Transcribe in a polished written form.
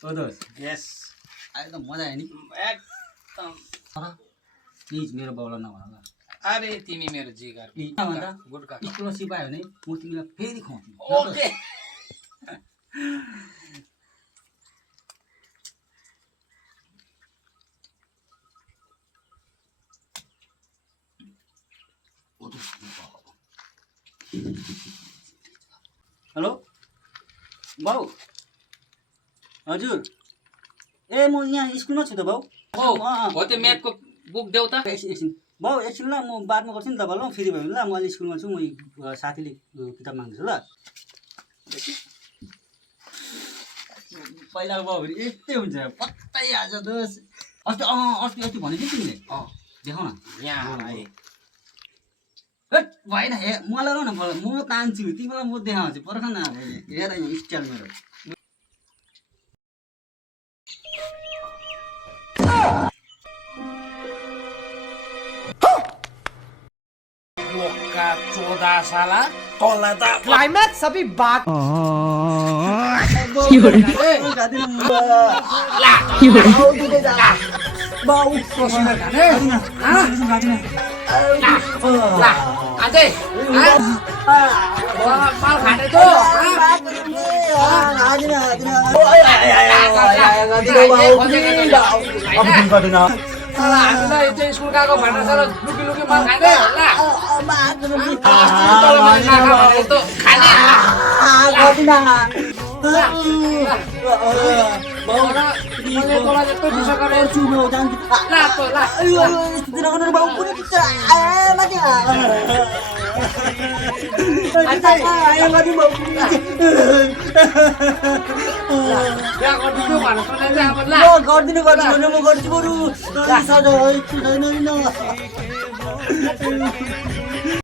ओ दोस्त यस अहिले त मजा आयो नि एकदम प्लिज मेरो बाउलाई नभन ल अरे तिमी मेरो जिगर भन्दा गुडका स्कुलमा सिपायो भने म तिमीलाई फेरि खुवाउँछु ओके हेलो बाउ हजुर ए म यहाँ स्कुलमा छु त बाउ हो त्यो म्याथको बुक देऊ त एकछिन बाउ एकछिन ल म बादमा गर्छु नि तपाईँलाई फेरि भयो भने ल म अहिले स्कुलमा छु म साथीले किताब माग्दैछु ल पहिलाको बाउ भने यस्तै हुन्छ पत्तै आज दोस अस्ति अस्ति भनेको थिएँ तिमीले देखाउ न यहाँ आए हेट भएन हे मलाई ल न म तान्छु तिमीलाई म देखाउँछु पर्ख न हेर यहाँ स्टाइल मेरो बोका चोदा साला तँलाई त क्लाइमैक्स अभी बात अझै माल खाने त हामीलाई चाहिँ स्कुल गएको भनेर सर लुकी लुकी माल खाने गरिदिनु भने म गर्छु बरु